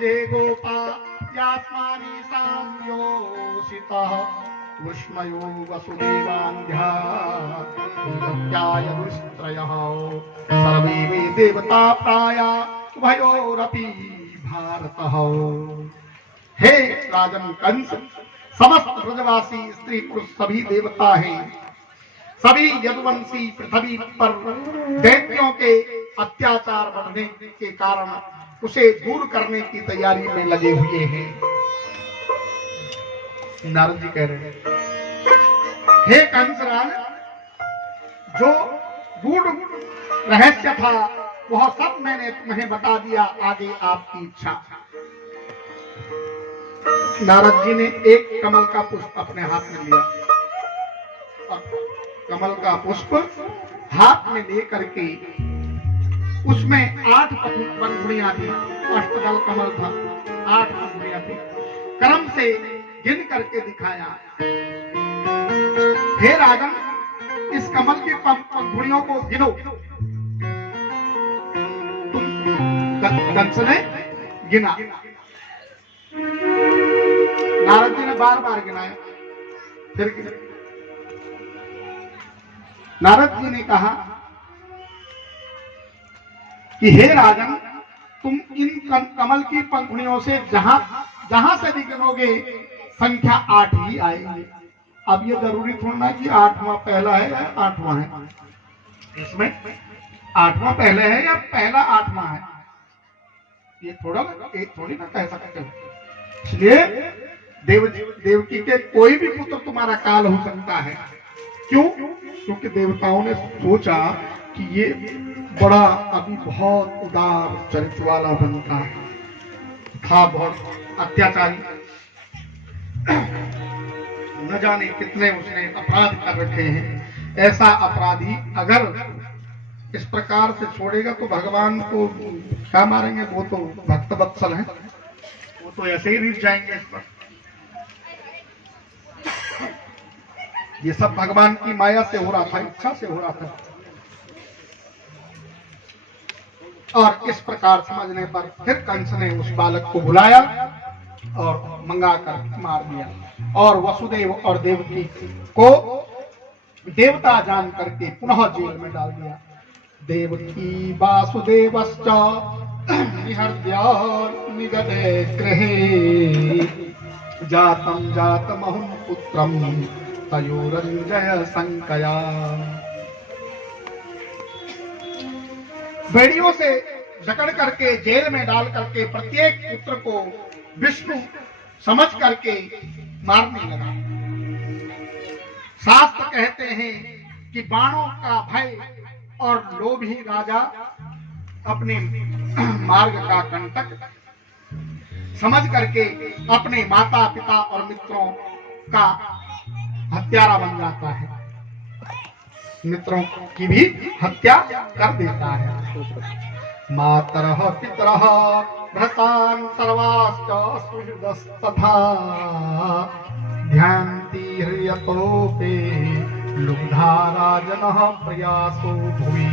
यजुजे गोपा यास्मानि साम्योषितः उष्मयो वसुदेवान्ध्यायदुस्त्रयः सर्वे वे देवता प्राया उभयोरपि भारतः। हे राजन कंस, समस्त ब्रजवासी स्त्री पुरुष सभी देवता हैं। सभी यदुवंशी पृथ्वी पर दैत्यों के अत्याचार बढ़ने के कारण उसे दूर करने की तैयारी में लगे हुए हैं। नारद जी कह रहे हैं, हे कंसराज, जो गूढ़ रहस्य था वह सब मैंने तुम्हें बता दिया, आगे आपकी इच्छा। नारद जी ने एक कमल का पुष्प अपने हाथ में लिया और कमल का पुष्प हाथ में लेकर के उसमें 8 पंखुड़ियां थी, अष्टदल कमल था, 8 पंखुड़ियां थी, क्रम से गिन करके दिखाया। हे राजन, इस कमल की पंखुड़ियों को गिनो। कंस ने गिना, नारद जी ने बार बार गिनाया, फिर गिना। नारद जी ने कहा कि हे राजन, तुम इन कमल की पंखुड़ियों से जहां से भी गिनोगे संख्या 8 ही आएगी। अब ये जरूरी थोड़ा कि 8वां पहला है या 8वां है, इसमें 8वां पहले है या पहला 8वां है, ये थोड़ा एक थोड़ी ना कह सकते हो। इसलिए देवकी के कोई भी पुत्र तुम्हारा काल हो सकता है। क्यों? क्योंकि देवताओं ने सोचा कि ये बड़ा अभी बहुत उदार चरित्र वाला बनता है, था बहुत अत्याचारी, न जाने कितने उसने अपराध कर रखे हैं। ऐसा अपराधी अगर इस प्रकार से छोड़ेगा तो भगवान को क्या मारेंगे? वो तो भक्त वत्सल हैं, वो तो ऐसे ही रिझ जाएंगे इस पर। ये सब भगवान की माया से हो रहा था, इच्छा से हो रहा था। और इस प्रकार समझने पर फिर कंस ने उस बालक को बुलाया और मंगा कर मार दिया और वसुदेव और देवकी को देवता जान करके पुनः जेल में डाल दिया। देवकी वासुदेवश्च निहत्य निगते गृहे जातम जातमहं पुत्रम तयोरंजय संकया। बेड़ियों से जकड़ करके जेल में डाल करके प्रत्येक पुत्र को विष्णु समझ करके मारने लगा। शास्त्र कहते हैं कि बाणों का भय और लोभी राजा अपने मार्ग का कंटक समझ करके अपने माता पिता और मित्रों का हत्यारा बन जाता है, मित्रों की भी हत्या कर देता है। मातरः पितरः भ्रातान् सर्वाश्च सुहृदस्तथा ध्यान्ति ह्रियतोपे लुब्धा राजनः प्रयासो भुवि।